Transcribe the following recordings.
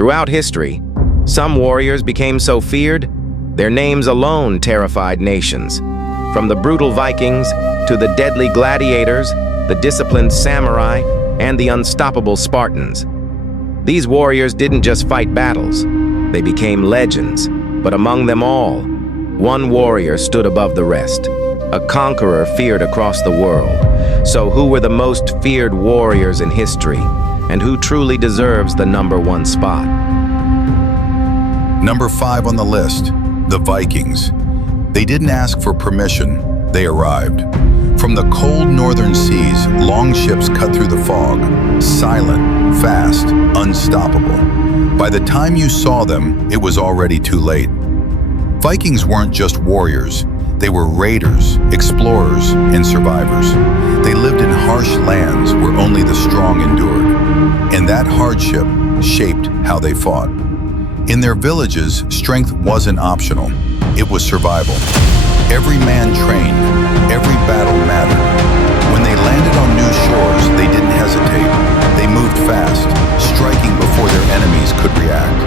Throughout history, some warriors became so feared, their names alone terrified nations. From the brutal Vikings to the deadly gladiators, the disciplined samurai, and the unstoppable Spartans. These warriors didn't just fight battles, they became legends. But among them all, one warrior stood above the rest, a conqueror feared across the world. So who were the most feared warriors in history, and who truly deserves the #1 spot? Number 5 on the list, the Vikings. They didn't ask for permission, they arrived. From the cold northern seas, long ships cut through the fog, silent, fast, unstoppable. By the time you saw them, it was already too late. Vikings weren't just warriors, they were raiders, explorers, and survivors. They lived in harsh lands where only the strong endured, and that hardship shaped how they fought. In their villages, strength wasn't optional, it was survival. Every man trained, every battle mattered. When they landed on new shores, they didn't hesitate. They moved fast, striking before their enemies could react.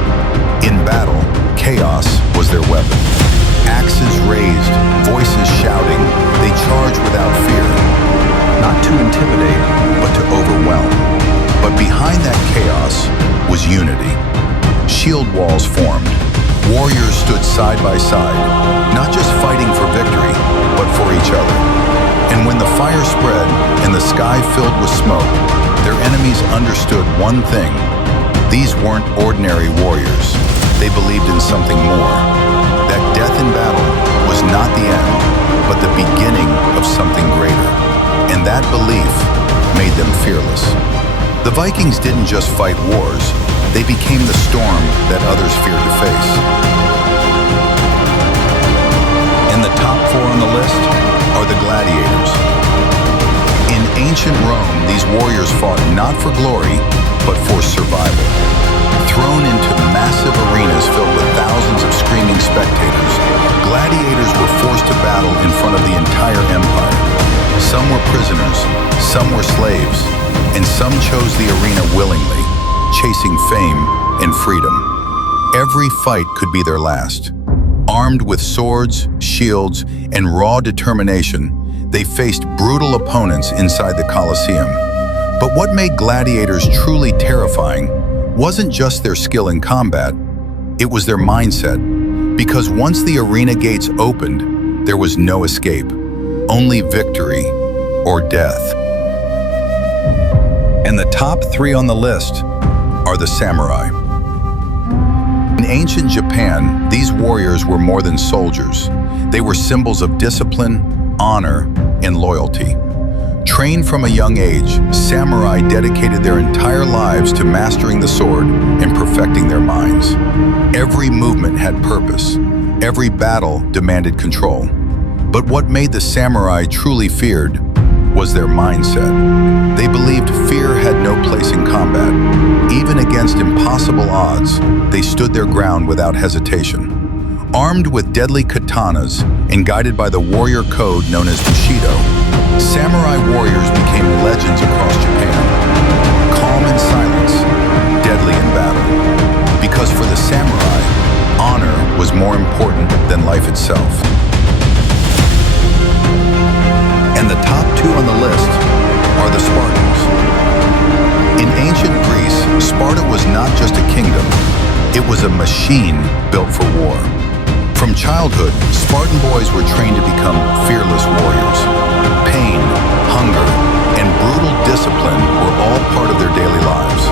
In battle, chaos was their weapon. Axes raised, voices shouting, they charged without fear. Not to intimidate, but to overwhelm. But behind that chaos was unity. Shield walls formed. Warriors stood side by side, not just fighting for victory, but for each other. And when the fire spread and the sky filled with smoke, their enemies understood one thing. These weren't ordinary warriors. They believed in something more. That death in battle was not the end, but the beginning of something greater. And that belief made them fearless. The Vikings didn't just fight wars, they became the storm that others feared to face. And the top 4 on the list are the gladiators. In ancient Rome, these warriors fought not for glory, but for survival. Thrown into massive arenas filled with thousands of screaming spectators, gladiators were forced to battle in front of the entire empire. Some were prisoners, some were slaves, and some chose the arena willingly, chasing fame and freedom. Every fight could be their last. Armed with swords, shields, and raw determination, they faced brutal opponents inside the Colosseum. But what made gladiators truly terrifying wasn't just their skill in combat, it was their mindset. Because once the arena gates opened, there was no escape, only victory or death. And the top 3 on the list are the samurai. In ancient Japan, these warriors were more than soldiers. They were symbols of discipline, honor, and loyalty. Trained from a young age, samurai dedicated their entire lives to mastering the sword and perfecting their minds. Every movement had purpose. Every battle demanded control. But what made the samurai truly feared was their mindset. They believed fear had no place in combat. Even against impossible odds, they stood their ground without hesitation. Armed with deadly katanas and guided by the warrior code known as Bushido, samurai warriors became legends across Japan. Calm in silence, deadly in battle. Because for the samurai, honor was more important than life itself. And the top 2 on the list are the Spartans. In ancient Greece, Sparta was not just a kingdom, it was a machine built for war. From childhood, Spartan boys were trained to become fearless warriors. Pain, hunger, and brutal discipline were all part of their daily lives.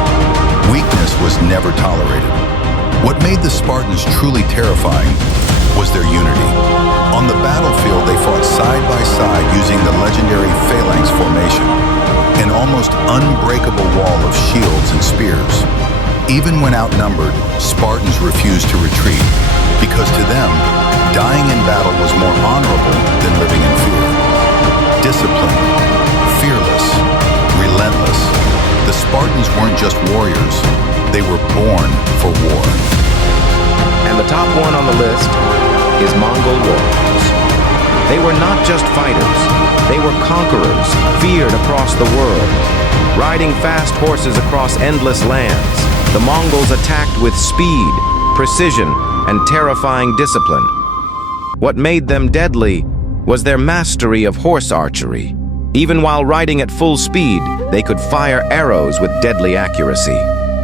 Weakness was never tolerated. What made the Spartans truly terrifying was their unity. On the battlefield, they fought side by side using the legendary phalanx formation, an almost unbreakable wall of shields and spears. Even when outnumbered, Spartans refused to retreat, because to them, dying in battle was more honorable than living in fear. Disciplined, fearless, relentless, the Spartans weren't just warriors, they were born for war. And the top 1 on the list is Mongol warriors. They were not just fighters, they were conquerors, feared across the world, riding fast horses across endless lands. The Mongols attacked with speed, precision, and terrifying discipline. What made them deadly was their mastery of horse archery. Even while riding at full speed, they could fire arrows with deadly accuracy.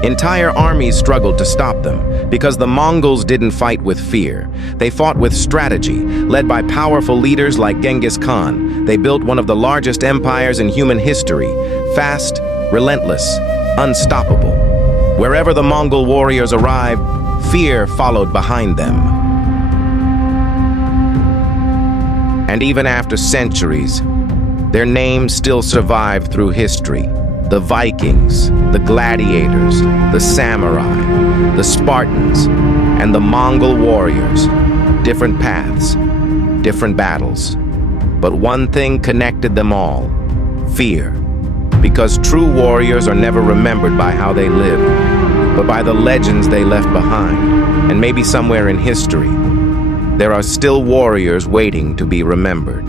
Entire armies struggled to stop them because the Mongols didn't fight with fear. They fought with strategy, led by powerful leaders like Genghis Khan. They built one of the largest empires in human history, fast, relentless, unstoppable. Wherever the Mongol warriors arrived, fear followed behind them. And even after centuries, their names still survive through history. The Vikings, the Gladiators, the Samurai, the Spartans, and the Mongol warriors. Different paths, different battles. But one thing connected them all: fear. Because true warriors are never remembered by how they lived, but by the legends they left behind. And maybe somewhere in history, there are still warriors waiting to be remembered.